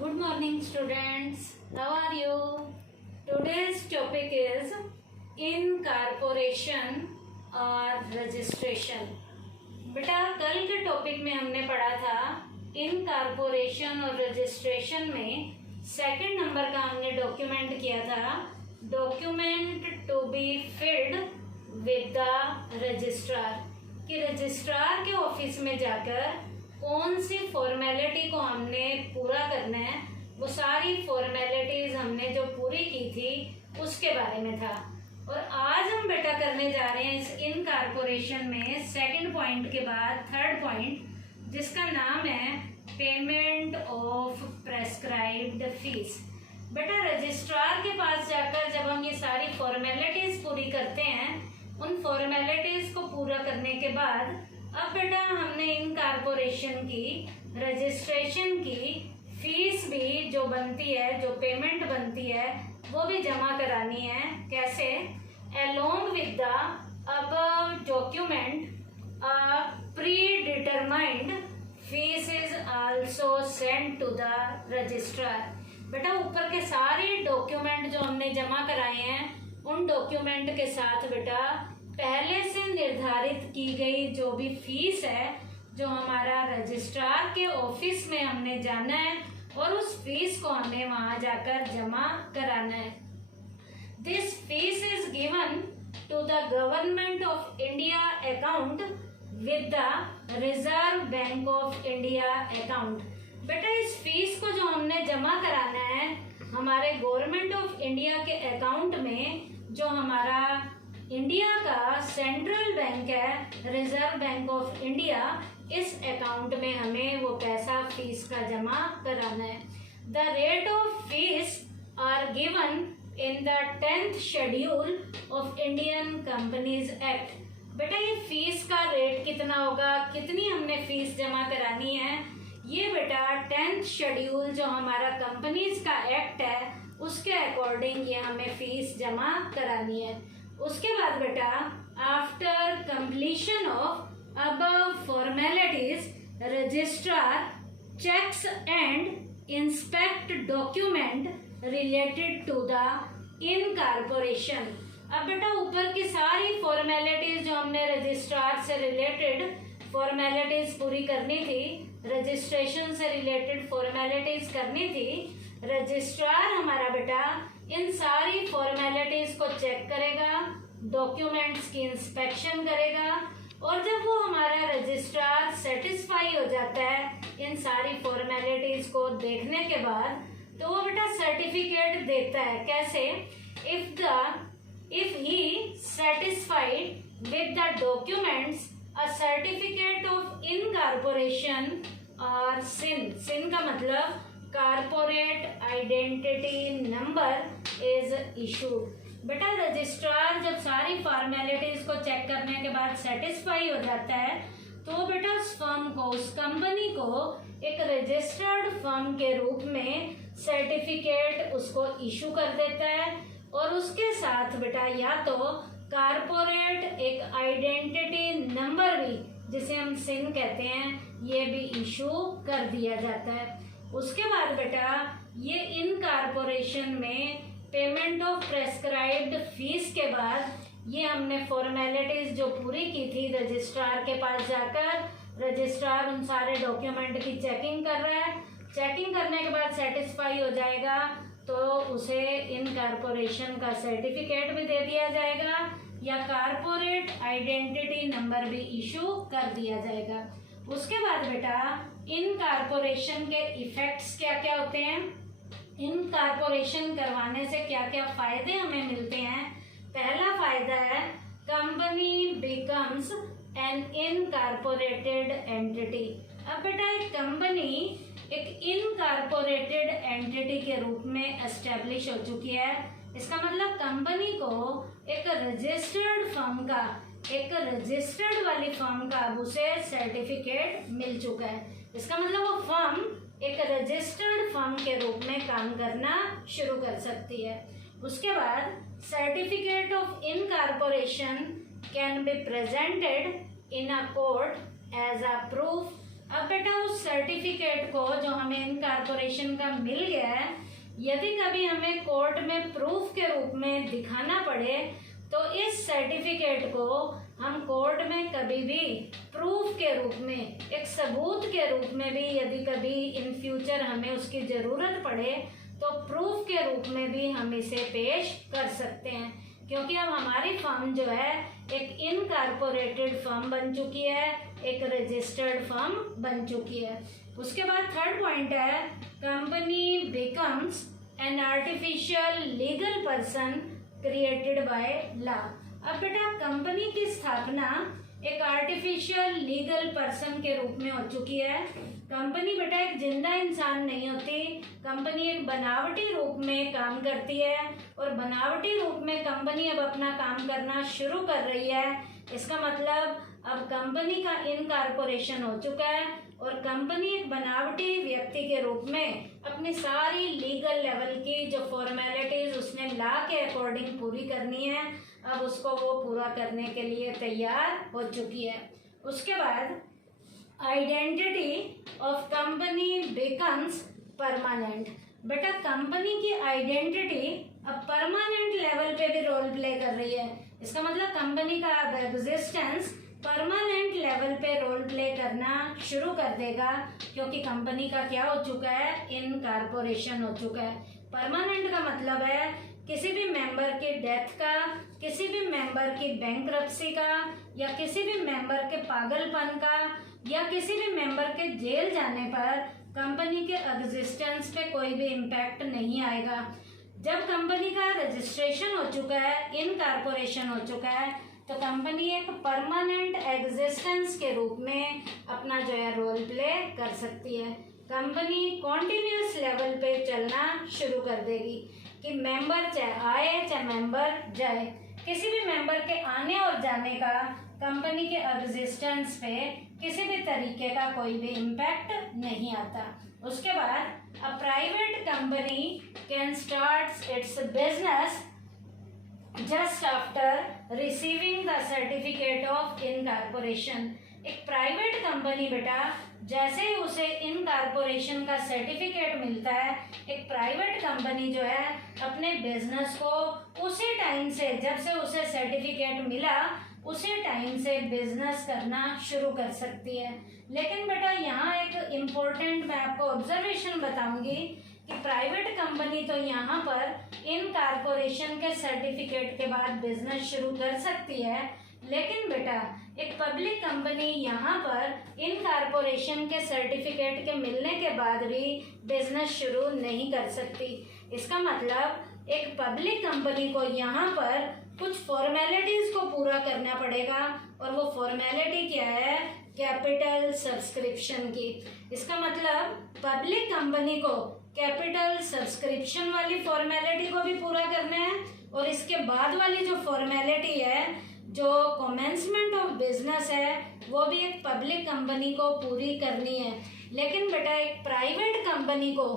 Good morning, students. How are you? Today's topic is incorporation और registration. बेटा कल के टॉपिक में हमने पढ़ा था इनकॉर्पोरेशन और रजिस्ट्रेशन में सेकंड नंबर का हमने डॉक्यूमेंट किया था, document to be filed with the registrar, कि रजिस्ट्रार के ऑफिस में जाकर कौन सी फॉर्मेलिटी को हमने पूरा करना है, वो सारी फॉर्मेलिटीज हमने जो पूरी की थी उसके बारे में था। और आज हम बेटा करने जा रहे हैं इस इनकॉर्पोरेशन में सेकंड पॉइंट के बाद थर्ड पॉइंट, जिसका नाम है पेमेंट ऑफ प्रेस्क्राइब्ड फीस। बेटा रजिस्ट्रार के पास जाकर जब हम ये सारी फॉर्मेलिटीज पूरी करते हैं, उन फॉर्मेलिटीज को पूरा करने के बाद अब बेटा हमने इनकॉर्पोरेशन की, रजिस्ट्रेशन की फीस भी जो बनती है, जो पेमेंट बनती है, वो भी जमा करानी है। कैसे? Along with the above document a predetermined fees is also send to the registrar. बेटा ऊपर के सारे डॉक्यूमेंट जो हमने जमा कराए हैं, उन डॉक्यूमेंट के साथ बेटा पहले से निर्धारित की गई जो भी फीस है, जो हमारा रजिस्ट्रार के ऑफिस में हमने जाना है और उस फीस को हमें वहां जाकर जमा कराना है। This fees is given to the government of India account with the reserve bank of India account. बेटा इस फीस को जो हमने जमा कराना है हमारे गवर्नमेंट ऑफ इंडिया के अकाउंट में, जो हमारा इंडिया का सेंट्रल बैंक है, रिजर्व बैंक ऑफ इंडिया, इस अकाउंट में हमें वो पैसा फीस का जमा कराना है। The rate of fees are given in the 10th schedule of Indian companies act. बेटा ये फीस का रेट कितना होगा, कितनी हमने फीस जमा करानी है, ये बेटा 10th शेड्यूल जो हमारा कंपनीज का एक्ट है उसके अकॉर्डिंग ये हमें फीस जमा करानी है। उसके बाद बेटा after completion of above formalities registrar checks and inspect document related to the incorporation. अब बेटा ऊपर की सारी फॉर्मेलिटीज जो हमने रजिस्ट्रार से रिलेटेड फॉर्मेलिटीज पूरी करनी थी, रजिस्ट्रेशन से रिलेटेड फॉर्मेलिटीज करनी थी, रजिस्ट्रार हमारा बेटा इन सारी फॉर्मेलिटीज को चेक करेगा, डॉक्यूमेंट्स की इंस्पेक्शन करेगा, और जब वो हमारा रजिस्ट्रार सेटिस्फाई हो जाता है इन सारी फॉर्मेलिटीज को देखने के बाद, तो वो बेटा सर्टिफिकेट देता है। कैसे? If he satisfied with the documents a certificate of incorporation और सिन का मतलब corporate identity number is issued. बेटा रजिस्ट्रार जब सारी फॉर्मेलिटीज को चेक करने के बाद सेटिस्फाई हो जाता है, तो बेटा उस फर्म को, उस कंपनी को एक रजिस्टर्ड फर्म के रूप में सर्टिफिकेट उसको इशू कर देता है, और उसके साथ बेटा या तो कारपोरेट एक आइडेंटिटी नंबर भी, जिसे हम सिन कहते हैं, ये भी इशू कर दिया जाता है। उसके बाद बेटा ये इनकॉर्पोरेशन में पेमेंट ऑफ प्रेस्क्राइब्ड फीस के बाद ये हमने फॉर्मेलिटीज जो पूरी की थी रजिस्ट्रार के पास जाकर, रजिस्ट्रार उन सारे डॉक्यूमेंट की चेकिंग कर रहा है, चेकिंग करने के बाद सेटिस्फाई हो जाएगा तो उसे इनकॉर्पोरेशन का सर्टिफिकेट भी दे दिया जाएगा या कारपोरेट आइडेंटिटी नंबर भी इशू कर दिया जाएगा। उसके बाद बेटा इनकॉर्पोरेशन के इफेक्ट्स क्या क्या होते हैं, इनकॉर्पोरेशन करवाने से क्या क्या फायदे हमें मिलते हैं। पहला फायदा है company becomes N incorporated entity. अब बेटा एक कंपनी एक इनकॉर्पोरेटेड एंटिटी के रूप में एस्टेब्लिश हो चुकी है। इसका मतलब कंपनी को एक रजिस्टर्ड फर्म का, एक रजिस्टर्ड वाली फर्म का अब उसे सर्टिफिकेट मिल चुका है। इसका मतलब वो फर्म एक रजिस्टर्ड फर्म के रूप में काम करना शुरू कर सकती है। उसके बाद certificate of incorporation can be presented in a court as a proof अब बेटा उस सर्टिफिकेट को जो हमें इनकॉर्पोरेशन का मिल गया है, यदि कभी हमें कोर्ट में प्रूफ के रूप में दिखाना पड़े तो इस सर्टिफिकेट को हम कोर्ट में कभी भी प्रूफ के रूप में, एक सबूत के रूप में भी यदि कभी इन फ्यूचर हमें उसकी ज़रूरत पड़े तो प्रूफ के रूप में भी हम इसे पेश कर सकते हैं, क्योंकि अब हमारी फर्म जो है एक इनकॉर्पोरेटेड फर्म बन चुकी है, एक रजिस्टर्ड फर्म बन चुकी है। उसके बाद थर्ड पॉइंट है company becomes an artificial legal person created by law. अब बेटा कंपनी की स्थापना एक आर्टिफिशियल लीगल पर्सन के रूप में हो चुकी है। कंपनी बेटा एक जिंदा इंसान नहीं होती, कंपनी एक बनावटी रूप में काम करती है और बनावटी रूप में कंपनी अब अपना काम करना शुरू कर रही है। इसका मतलब अब कंपनी का इनकॉर्पोरेशन हो चुका है और कंपनी एक बनावटी व्यक्ति के रूप में अपनी सारी लीगल लेवल की जो फॉर्मेलिटीज उसने लॉ के अकॉर्डिंग पूरी करनी है, अब उसको वो पूरा करने के लिए तैयार हो चुकी है। उसके बाद identity of company becomes permanent. बेटा कंपनी की आइडेंटिटी अब परमानेंट लेवल पे भी रोल प्ले कर रही है। इसका मतलब कंपनी का अब एग्जिस्टेंस परमानेंट लेवल पे रोल प्ले करना शुरू कर देगा, क्योंकि कंपनी का क्या हो चुका है, इनकॉर्पोरेशन हो चुका है। परमानेंट का मतलब है किसी भी मेंबर की डेथ का, किसी भी मेंबर की बैंकरप्सी का, या किसी भी मेंबर के पागलपन का, या किसी भी मेंबर के जेल जाने पर कंपनी के एग्जिस्टेंस पे कोई भी इम्पैक्ट नहीं आएगा। जब कंपनी का रजिस्ट्रेशन हो चुका है, इनकॉर्पोरेशन हो चुका है, तो कंपनी एक परमानेंट एग्जिस्टेंस के रूप में अपना जो है रोल प्ले कर सकती है। कंपनी कॉन्टिन्यूस लेवल पे चलना शुरू कर देगी कि मेंबर चाहे आए चाहे मेंबर जाए, किसी भी मेंबर के आने और जाने का कंपनी के एग्जिस्टेंस पे किसी भी तरीके का कोई भी इम्पैक्ट नहीं आता। उसके बाद a private company can start it's business just after receiving the certificate of incorporation. एक प्राइवेट कंपनी बेटा जैसे ही उसे इनकॉर्पोरेशन का सर्टिफिकेट मिलता है, एक प्राइवेट कंपनी जो है अपने बिजनेस को उसी टाइम से, जब से उसे सर्टिफिकेट मिला उसी टाइम से बिजनेस करना शुरू कर सकती है। लेकिन बेटा यहाँ एक इम्पोर्टेंट मैं आपको ऑब्जर्वेशन बताऊंगी कि प्राइवेट कंपनी तो यहाँ पर इनकॉर्पोरेशन के सर्टिफिकेट के बाद बिजनेस शुरू कर सकती है, लेकिन बेटा एक पब्लिक कंपनी यहाँ पर इनकॉर्पोरेशन के सर्टिफिकेट के मिलने के बाद भी बिजनेस शुरू नहीं कर सकती। इसका मतलब एक पब्लिक कंपनी को यहाँ पर कुछ फॉर्मेलिटीज को पूरा करना पड़ेगा, और वो फॉर्मेलिटी क्या है, कैपिटल सब्सक्रिप्शन की। इसका मतलब पब्लिक कंपनी को कैपिटल सब्सक्रिप्शन वाली फॉर्मेलिटी को भी पूरा करना है, और इसके बाद वाली जो फॉर्मेलिटी है, जो कमेंसमेंट ऑफ बिजनेस है, वो भी एक पब्लिक कंपनी को पूरी करनी है। लेकिन बेटा एक प्राइवेट कंपनी को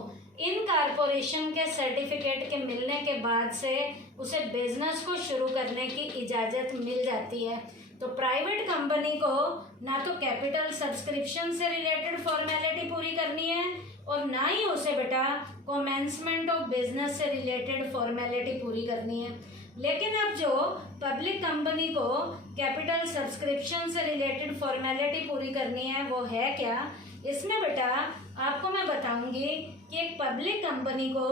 इनकॉर्पोरेशन के सर्टिफिकेट के मिलने के बाद से उसे बिजनेस को शुरू करने की इजाज़त मिल जाती है। तो प्राइवेट कंपनी को ना तो कैपिटल सब्सक्रिप्शन से रिलेटेड फॉर्मेलिटी पूरी करनी है, और ना ही उसे बेटा कमेंसमेंट ऑफ बिजनेस से रिलेटेड फॉर्मेलिटी पूरी करनी है। लेकिन अब जो पब्लिक कंपनी को कैपिटल सब्सक्रिप्शन से रिलेटेड फॉर्मेलिटी पूरी करनी है वो है क्या, इसमें बेटा आपको मैं बताऊंगी कि एक पब्लिक कंपनी को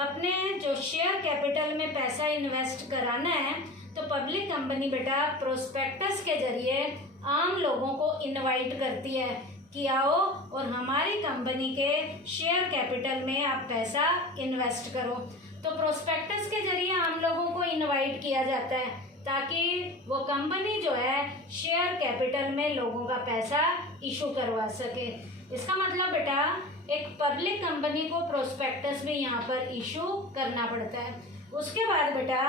अपने जो शेयर कैपिटल में पैसा इन्वेस्ट कराना है, तो पब्लिक कंपनी बेटा प्रोस्पेक्टस के जरिए आम लोगों को इनवाइट करती है कि आओ और हमारी कंपनी के शेयर कैपिटल में आप पैसा इन्वेस्ट करो। तो प्रोस्पेक्टस के जरिए आम लोगों को इनवाइट किया जाता है ताकि वो कंपनी जो है शेयर कैपिटल में लोगों का पैसा इशू करवा सके। इसका मतलब बेटा एक पब्लिक कंपनी को प्रोस्पेक्टस भी यहाँ पर इशू करना पड़ता है। उसके बाद बेटा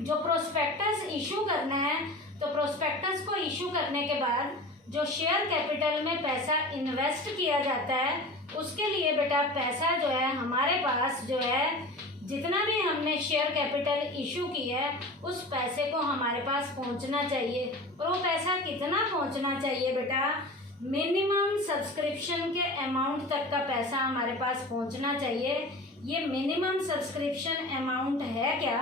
जो प्रोस्पेक्टस इशू करना है, तो प्रोस्पेक्टस को इशू करने के बाद जो शेयर कैपिटल में पैसा इन्वेस्ट किया जाता है, उसके लिए बेटा पैसा जो है हमारे पास जो है जितना भी हमने शेयर कैपिटल इशू की है उस पैसे को हमारे पास पहुंचना चाहिए। और वो पैसा कितना पहुंचना चाहिए बेटा, मिनिमम सब्सक्रिप्शन के अमाउंट तक का पैसा हमारे पास पहुंचना चाहिए। ये मिनिमम सब्सक्रिप्शन अमाउंट है क्या?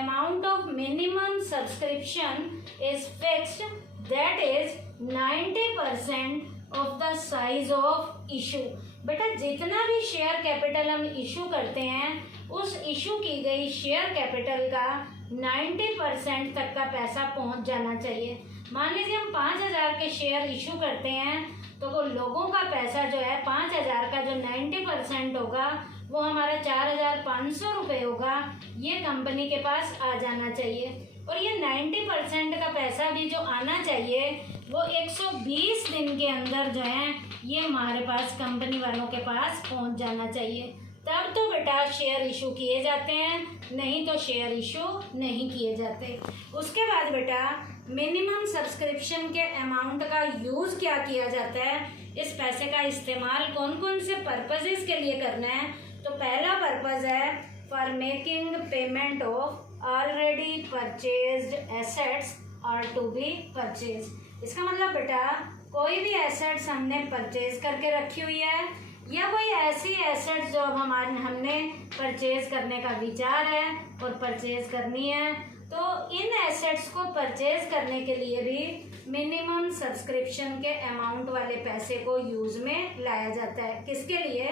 Amount of minimum subscription is fixed, that is 90% of the size of issue. बेटा जितना भी शेयर कैपिटल हम इशू करते हैं, उस इशू की गई शेयर कैपिटल का 90% तक का पैसा पहुंच जाना चाहिए। मान लीजिए हम 5,000 के शेयर इशू करते हैं, तो वो लोगों का पैसा जो है 5,000 का जो 90% होगा वो हमारा 4,500 रुपये होगा। ये कंपनी के पास आ जाना चाहिए। और ये 90% का पैसा भी जो आना चाहिए वो 120 दिन के अंदर जो है ये हमारे पास कंपनी वालों के पास पहुंच जाना चाहिए। तब तो बेटा शेयर इशू किए जाते हैं, नहीं तो शेयर इशू नहीं किए जाते। उसके बाद बेटा मिनिमम सब्सक्रिप्शन के अमाउंट का यूज़ क्या किया जाता है, इस पैसे का इस्तेमाल कौन कौन से पर्पजेस के लिए करना है। तो पहला पर्पज़ है for making payment of already purchased assets और टू बी परचेज। इसका मतलब बेटा कोई भी एसेट्स हमने परचेज करके रखी हुई है या कोई ऐसी एसेट्स जो हमने परचेज करने का विचार है और परचेज करनी है, तो इन एसेट्स को परचेज करने के लिए भी मिनिमम सब्सक्रिप्शन के अमाउंट वाले पैसे को यूज में लाया जाता है। किसके लिए?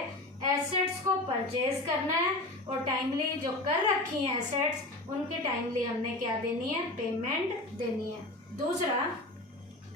एसेट्स को परचेज करना है और टाइमली जो कर रखी हैं एसेट्स उनकी टाइमली हमने क्या देनी है? पेमेंट देनी है। दूसरा,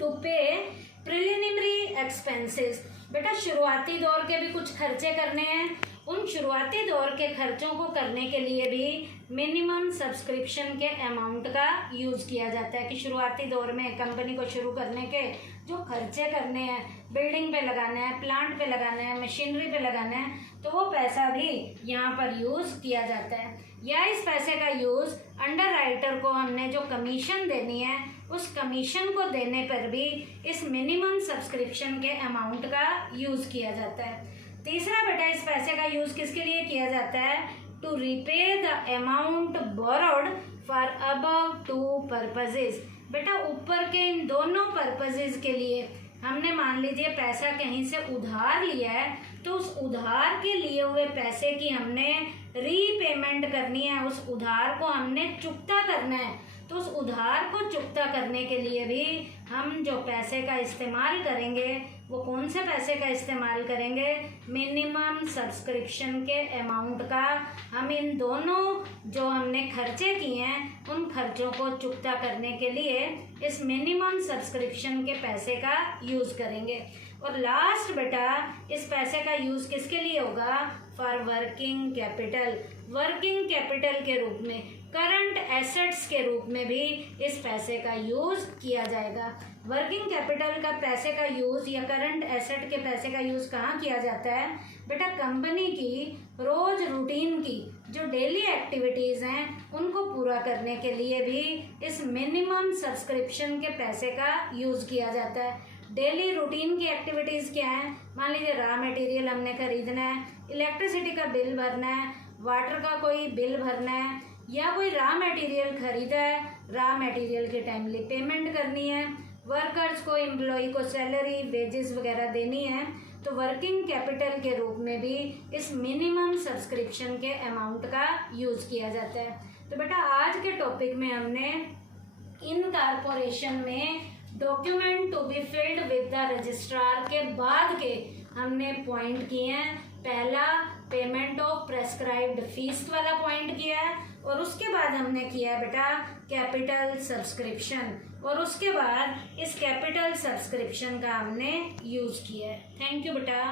टू पे प्रिलिमिनरी एक्सपेंसेस। बेटा शुरुआती दौर के भी कुछ खर्चे करने हैं, उन शुरुआती दौर के खर्चों को करने के लिए भी मिनिमम सब्सक्रिप्शन के अमाउंट का यूज़ किया जाता है कि शुरुआती दौर में कंपनी को शुरू करने के जो खर्चे करने हैं, बिल्डिंग पे लगाना है, प्लांट पे लगाना है, मशीनरी पे लगाना है, तो वो पैसा भी यहाँ पर यूज़ किया जाता है। या इस पैसे का यूज़ अंडर राइटर को हमने जो कमीशन देनी है उस कमीशन को देने पर भी इस मिनिमम सब्सक्रिप्शन के अमाउंट का यूज़ किया जाता है। तीसरा बेटा इस पैसे का यूज़ किसके लिए किया जाता है? To repay the amount borrowed for above two purposes. बेटा ऊपर के इन दोनों पर्पजेज के लिए हमने मान लीजिए पैसा कहीं से उधार लिया है, तो उस उधार के लिए हुए पैसे की हमने रीपेमेंट करनी है, उस उधार को हमने चुकता करना है। तो उस उधार को चुकता करने के लिए भी हम जो पैसे का इस्तेमाल करेंगे वो कौन से पैसे का इस्तेमाल करेंगे? मिनिमम सब्सक्रिप्शन के अमाउंट का हम इन दोनों जो हमने खर्चे किए हैं उन खर्चों को चुकता करने के लिए इस मिनिमम सब्सक्रिप्शन के पैसे का यूज़ करेंगे। और लास्ट बेटा इस पैसे का यूज़ किसके लिए होगा? For working capital. Working capital के रूप में, करंट एसेट्स के रूप में भी इस पैसे का यूज़ किया जाएगा। वर्किंग कैपिटल का पैसे का यूज़ या करंट एसेट के पैसे का यूज़ कहाँ किया जाता है? बेटा कंपनी की रोज़ रूटीन की जो डेली एक्टिविटीज़ हैं उनको पूरा करने के लिए भी इस मिनिमम सब्सक्रिप्शन के पैसे का यूज़ किया जाता है। डेली रूटीन की एक्टिविटीज़ क्या हैं? मान लीजिए रॉ मटेरियल हमने खरीदना है, इलेक्ट्रिसिटी का बिल भरना है, वाटर का कोई बिल भरना है, या कोई रॉ मटेरियल खरीदा है, रॉ मटेरियल के टाइमली पेमेंट करनी है, वर्कर्स को, एम्प्लॉय को सैलरी, वेजेस वगैरह देनी है, तो वर्किंग कैपिटल के रूप में भी इस मिनिमम सब्सक्रिप्शन के अमाउंट का यूज़ किया जाता है। तो बेटा आज के टॉपिक में हमने इन कॉर्पोरेशन में document to be filed with the registrar के बाद के हमने पॉइंट किए हैं। पहला पेमेंट ऑफ प्रेस्क्राइब्ड फीस वाला पॉइंट किया है, और उसके बाद हमने किया है बेटा कैपिटल सब्सक्रिप्शन, और उसके बाद इस कैपिटल सब्सक्रिप्शन का हमने यूज़ किया है। थैंक यू बेटा।